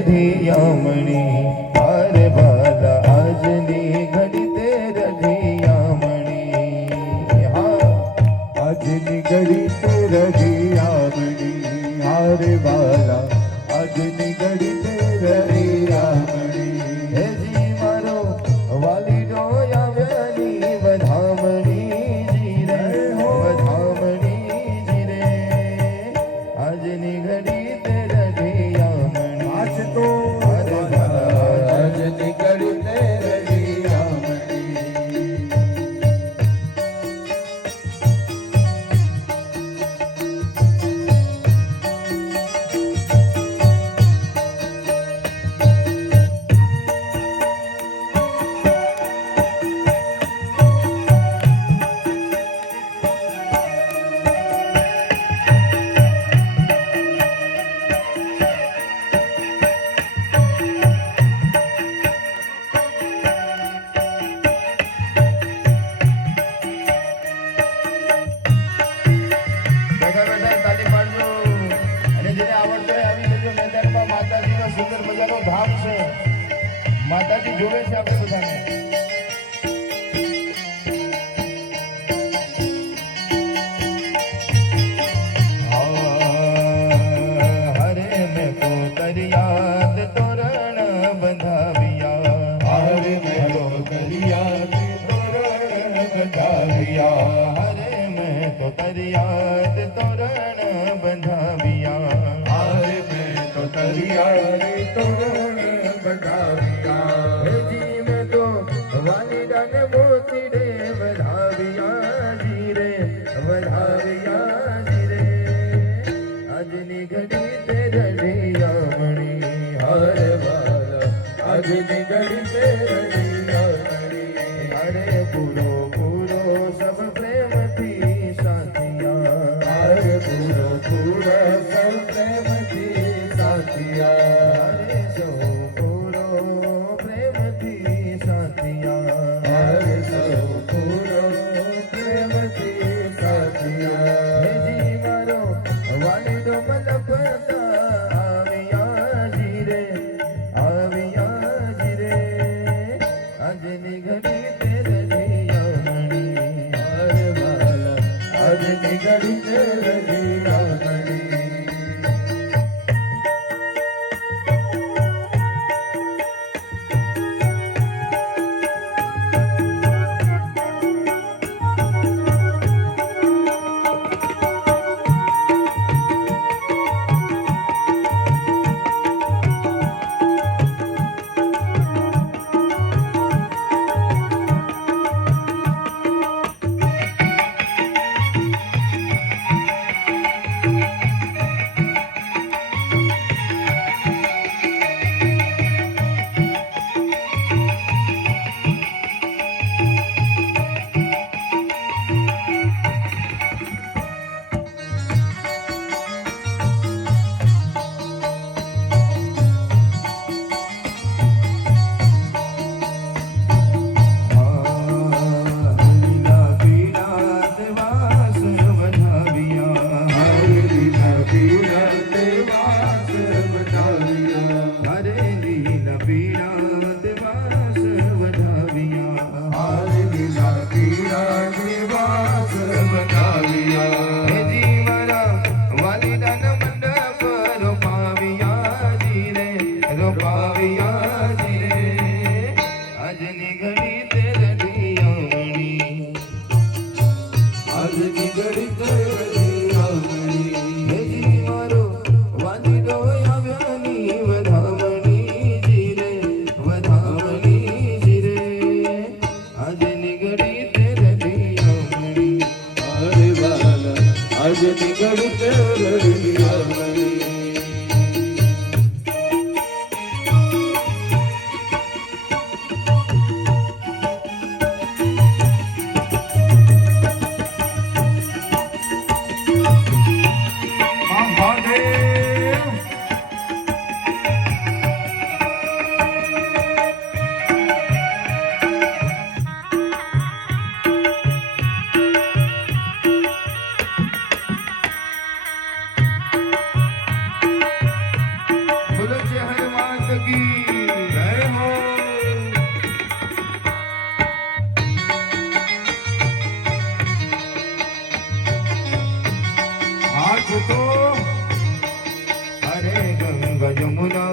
રધિયામણી અરે વાલા આજની ઘડી તે રધિયામણી હા આજની ઘડી તે રધિયામણી અરે વાલા આજની ઘડી તે રધિયામણી હે જી મારો વાલી નો આવ્યાની વધામણી જી રે વધામણી જી રે આજની ઘડી તે રધિયામણી આજ તો અરે વાલા આજની ઘડી તે રધિયામણી બેઠા બેઠા તાલી પાડજો અને જેને આવડતો હોય આવી જજો મેદાનમાં માતાજીનો સુંદર મજાનો ધામ છે માતાજી જોવે છે આપણે બધાને હરે મેં તો દરિયાદ તોરણ બંધાવ્યા હરે મેલો દરિયા તે તોરણ બંધાવ્યા હરે મેં તો દરિયાદ તોરણ બંધાવ્યા હરે મેં તો દરિયા તે તોરણ બંધાવ્યા જી મેં તો વાલીડાને મોતીડે વધાવ્યા જી રે વધાવ્યા જી રે આજની ઘડી તે રઢિયામણી હરે વાલા આજની ઘડી તે રધિયામણી હરે પૂરો પૂરો સબ પ્રેમથી સાથિયા હરે પૂરો પૂરો સૌ પ્રેમથી સાથિયા હરે સૌ પૂરો પ્રેમથી સાથિયા હરે સૌ પૂરો માત કી જય હો હાથ તો અરે ગંગા જમુના